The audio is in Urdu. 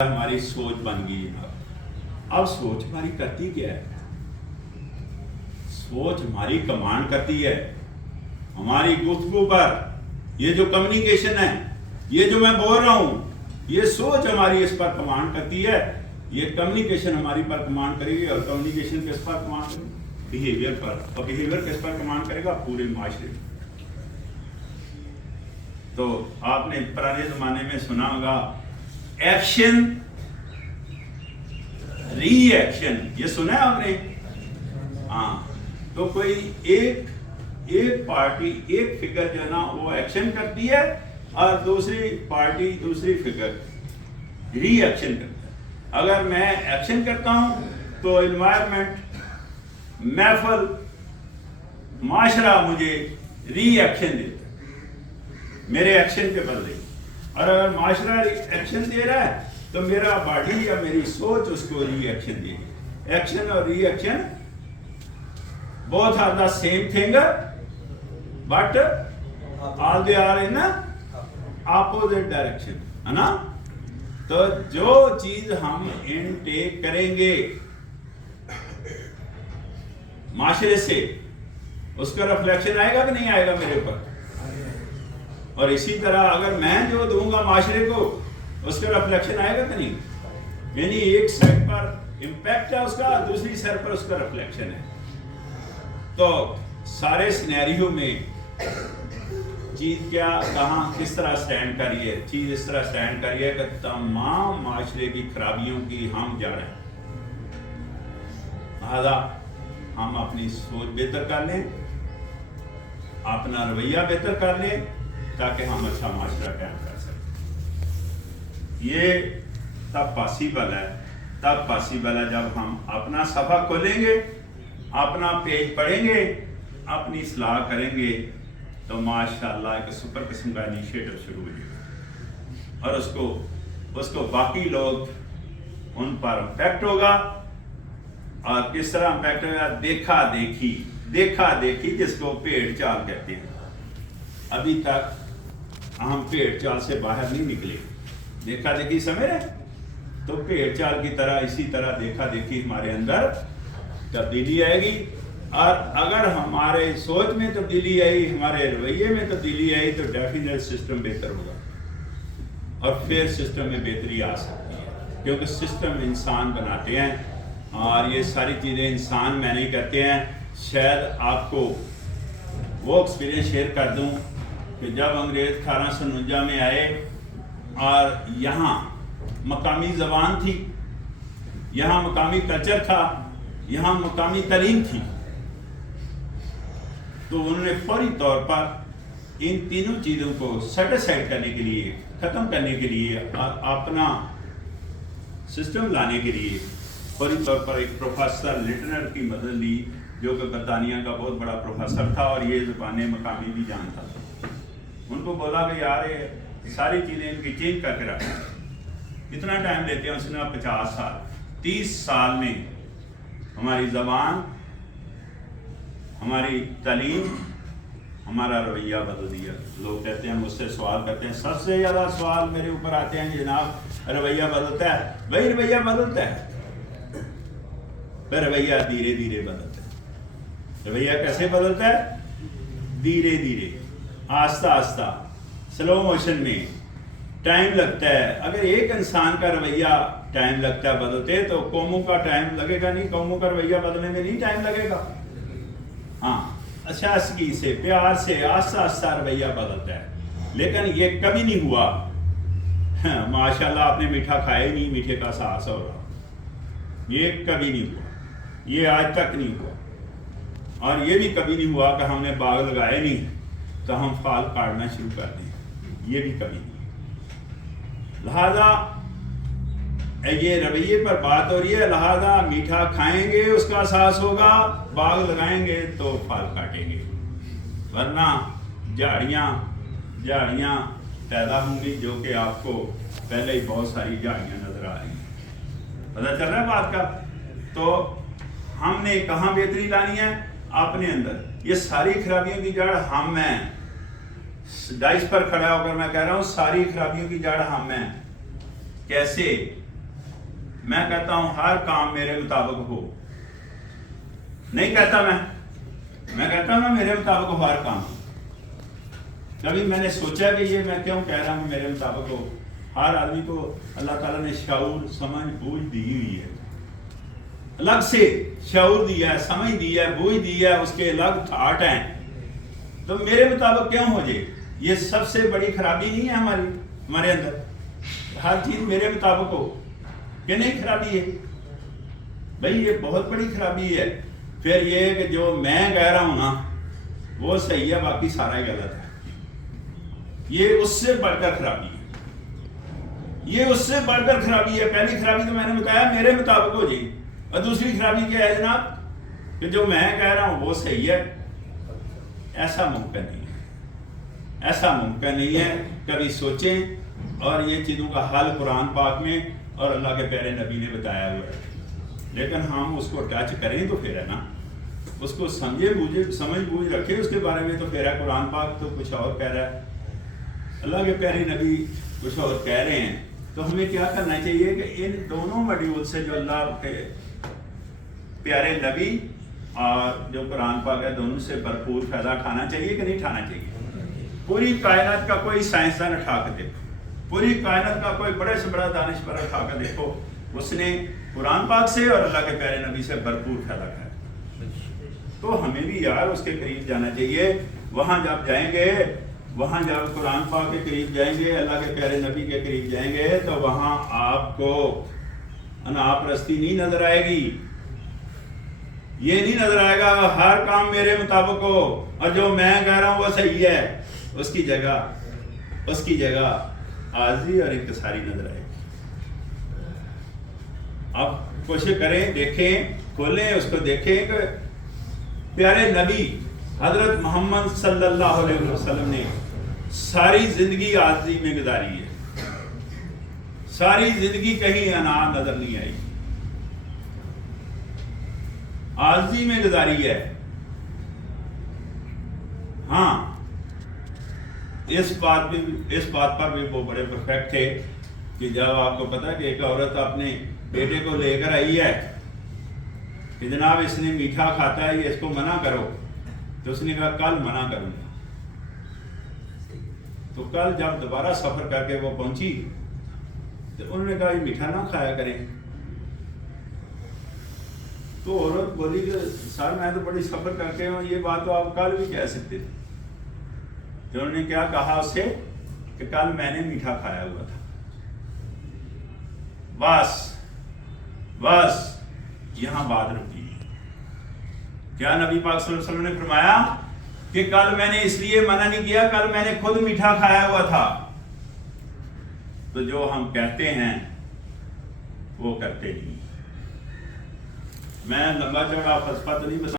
ہماری سوچ بن گئی جناب. اب سوچ ہماری کرتی کیا ہے؟ سوچ ہماری کمانڈ کرتی ہے ہماری گفتگو پر. یہ جو کمیونیکیشن ہے، یہ جو میں بول رہا ہوں، یہ سوچ ہماری اس پر کمانڈ کرتی ہے. یہ کمیونیکیشن ہماری پر کمانڈ کرے گی، اور کمیونیکیشن کس پر کمانڈ کرے گی؟ بیہیویئر پر. اور بیہیویئر کس پر کمانڈ کرے گا؟ پورے معاشرے پر. تو آپ نے پرانے زمانے میں سنا ہوگا ایکشن ری ایکشن، یہ سنا ہے آپ نے؟ ہاں. تو کوئی ایک پارٹی، ایک فگر جو ہے نا وہ ایکشن کرتی ہے، اور دوسری پارٹی، دوسری فگر ری ایکشن کرتا ہے. اگر میں ایکشن کرتا ہوں تو انوائرمنٹ، محفل، معاشرہ مجھے ری ایکشن دیتا ہے میرے ایکشن کے بدلے. اور اگر معاشرہ ایکشن دے رہا ہے تو میرا باڈی یا میری سوچ اس کو ری ایکشن دے گی. ایکشن اور ری action both are the same thing, but all they are in opposite direction, ہے نا؟ تو جو چیز ہم انٹیک کریں گے معاشرے سے، اس کا ریفلیکشن آئے گا کہ نہیں آئے گا میرے اوپر؟ اور اسی طرح اگر میں جو دوں گا معاشرے کو، اس کا ریفلیکشن آئے گا کہ نہیں؟ یعنی ایک سائڈ پر امپیکٹ ہے اس کا، دوسری سائڈ پر اس کا ریفلیکشن ہے. تو سارے سینیریو میں چیز کیا، کہاں، کس طرح سٹینڈ کریے؟ چیز اس طرح سٹینڈ کریے کہ تمام معاشرے کی خرابیوں کی ہم جڑ ہیں. لہذا ہم اپنی سوچ بہتر کر لیں، اپنا رویہ بہتر کر لیں، تاکہ ہم اچھا معاشرہ قائم کر سکیں. یہ تب پاسیبل ہے جب ہم اپنا صفحہ کھولیں گے، اپنا پیج پڑھیں گے، اپنی اصلاح کریں گے، تو ماشاءاللہ ایک سپر قسم کا انیشیٹو شروع ہو جائے گا، اور اس کو باقی لوگ ان پر امپیکٹ ہوگا. اور کس طرح امپیکٹ ہوگا؟ دیکھا دیکھی جس کو بھیڑ چال کہتے ہیں. ابھی تک ہم بھیڑ چال سے باہر نہیں نکلے. دیکھا دیکھی سمجھ رہے؟ تو بھیڑ چال کی طرح، اسی طرح دیکھا دیکھی ہمارے اندر تبدیلی آئے گی. اور اگر ہمارے سوچ میں تبدیلی آئی، ہمارے رویے میں تبدیلی آئی، تو ڈیفینیٹ سسٹم بہتر ہوگا، اور پھر سسٹم میں بہتری آ سکتی ہے. کیونکہ سسٹم انسان بناتے ہیں، اور یہ ساری چیزیں انسان میں نہیں کرتے ہیں. شاید آپ کو وہ ایکسپیرینس شیئر کر دوں کہ جب انگریز 1849 میں آئے اور یہاں مقامی زبان تھی، یہاں مقامی کلچر تھا، یہاں مقامی تعلیم تھی، تو انہوں نے فوری طور پر ان تینوں چیزوں کو سیٹ اسائڈ کرنے کے لیے، ختم کرنے کے لیے، اپنا سسٹم لانے کے لیے فوری طور پر ایک پروفیسر لٹنر کی مدد لی، جو کہ برطانیہ کا بہت بڑا پروفیسر تھا اور یہ زبانیں مقامی بھی جانتا تھا. ان کو بولا کہ یار یہ ساری چیزیں ان کی چینج کر کے رکھیں. کتنا ٹائم لیتے ہیں؟ اس نے 50 سال، 30 سال میں ہماری زبان، ہماری تعلیم، ہمارا رویہ بدل دیا. لوگ کہتے ہیں، مجھ سے سوال کرتے ہیں، سب سے زیادہ سوال میرے اوپر آتے ہیں کہ جناب رویہ بدلتا ہے. وہی رویہ بدلتا ہے، رویہ دھیرے دھیرے بدلتا ہے. رویہ کیسے بدلتا ہے؟ دھیرے دھیرے، آہستہ آہستہ، سلو موشن میں. ٹائم لگتا ہے. اگر ایک انسان کا رویہ ٹائم لگتا ہے بدلتے، تو قوموں کا ٹائم لگے گا نہیں. قوموں کا رویہ بدلنے میں نہیں ٹائم لگے گا. ہاں، اچھا سے، پیار سے، آہستہ آہستہ رویہ بدلتا ہے. لیکن یہ کبھی نہیں ہوا ماشاءاللہ آپ نے میٹھا کھایا ہی نہیں، میٹھے کا احساس ہو رہا. یہ کبھی نہیں ہوا، یہ آج تک نہیں ہوا. اور یہ بھی کبھی نہیں ہوا کہ ہم نے باغ لگائے نہیں تو ہم پھل کاٹنا شروع کر دیں. یہ بھی کبھی نہیں. لہذا یہ رویے پر بات ہو رہی ہے. لہذا میٹھا کھائیں گے اس کا احساس ہوگا، باغ لگائیں گے تو پھل کاٹیں گے. ورنہ جھاڑیاں پیدا ہوں گی، جو کہ آپ کو پہلے ہی بہت ساری جھاڑیاں نظر آ رہی ہیں. پتہ چل رہا ہے بات کا؟ تو ہم نے کہاں بہتری لانی ہے؟ اپنے اندر. یہ ساری خرابیوں کی جڑ ہم ہیں. ڈائس پر کھڑا ہو کر میں کہہ رہا ہوں، ساری خرابیوں کی جڑ ہم ہیں. کیسے؟ میں کہتا ہوں ہر کام میرے مطابق ہو، نہیں کہتا میں کہتا ہوں میرے مطابق ہو ہر کام۔ کبھی میں نے سوچا کہ یہ میں کیوں کہہ رہا ہوں میرے مطابق ہو؟ ہر آدمی کو اللہ تعالیٰ نے شعور، سمجھ، بوجھ دی ہوئی ہے، الگ سے شعور دیا ہے، سمجھ دیا ہے، بوجھ دیا ہے، اس کے الگ تھاٹ ہیں، تو میرے مطابق کیوں ہو جائے؟ یہ سب سے بڑی خرابی نہیں ہے ہمارے اندر؟ ہر چیز میرے مطابق ہو کہ نہیں؟ خرابی ہے بھائی، یہ بہت بڑی خرابی ہے۔ پھر یہ کہ جو میں کہہ رہا ہوں نا وہ صحیح ہے، باقی سارا ہی غلط ہے، یہ اس سے بڑھ کر خرابی ہے، یہ اس سے بڑھ کر خرابی ہے۔ پہلی خرابی تو میں نے بتایا میرے مطابق ہو جائے، اور دوسری خرابی کیا ہے جناب؟ کہ جو میں کہہ رہا ہوں وہ صحیح ہے۔ ایسا ممکن نہیں ہے، ایسا ممکن نہیں ہے۔ کبھی سوچیں، اور یہ چیزوں کا حل قرآن پاک میں اور اللہ کے پیارے نبی نے بتایا ہوا ہے، لیکن ہم اس کو ٹچ کریں تو پھر ہے نا، اس کو سمجھ بوجھ رکھیں اس کے بارے میں تو پھر ہے۔ قرآن پاک تو کچھ اور کہہ رہا ہے، اللہ کے پیارے نبی کچھ اور کہہ رہے ہیں، تو ہمیں کیا کرنا چاہیے کہ ان دونوں ماڈیول سے جو اللہ کے پیارے نبی اور جو قرآن پاک ہے، دونوں سے بھرپور فائدہ کھانا چاہیے کہ نہیں کھانا چاہیے؟ پوری کائنات کا کوئی سائنسدان اٹھا کے دیکھو، پوری کائنات کا کوئی بڑے سے بڑا دانشور اٹھا کے دیکھو، اس نے قرآن پاک سے اور اللہ کے پیارے نبی سے بھرپور فائدہ کھایا۔ تو ہمیں بھی یار اس کے قریب جانا چاہیے۔ وہاں جب جائیں گے، وہاں جب قرآن پاک کے قریب جائیں گے، اللہ کے پیارے نبی کے قریب جائیں گے، تو وہاں آپ کو انا پرستی نہیں نظر آئے گی، یہ نہیں نظر آئے گا ہر کام میرے مطابق ہو اور جو میں کہہ رہا ہوں وہ صحیح ہے۔ اس کی جگہ عاجزی اور انکساری نظر آئے گی۔ آپ کوشش کریں، دیکھیں، کھولیں اس کو، دیکھیں کہ پیارے نبی حضرت محمد صلی اللہ علیہ وسلم نے ساری زندگی عاجزی میں گزاری ہے، ساری زندگی کہیں انا نظر نہیں آئی، عاجزی میں گزاری ہے۔ ہاں، اس بات پر بھی وہ بڑے پرفیکٹ تھے کہ جب آپ کو پتا کہ ایک عورت اپنے بیٹے کو لے کر آئی ہے کہ جناب اس نے میٹھا کھاتا ہے، یہ اس کو منع کرو، تو اس نے کہا کل منع کروں گا۔ تو کل جب دوبارہ سفر کر کے وہ پہنچی تو انہوں نے کہا یہ میٹھا نہ کھایا کریں۔ تو عورت بولی کہ سر میں تو بڑی سفر کر کے ہوں، یہ بات تو آپ کل بھی کہہ سکتے تھے۔ تو انہوں نے کیا کہا اس سے کہ کل میں نے میٹھا کھایا ہوا تھا۔ بس یہاں بات رکھی۔ کیا نبی پاک صلی اللہ علیہ وسلم نے فرمایا کہ کل میں نے اس لیے منع نہیں کیا، کل میں نے خود میٹھا کھایا ہوا تھا؟ تو جو ہم کہتے ہیں وہ کرتے نہیں۔ میں لمبا چوڑا فلسفہ تو نہیں بتا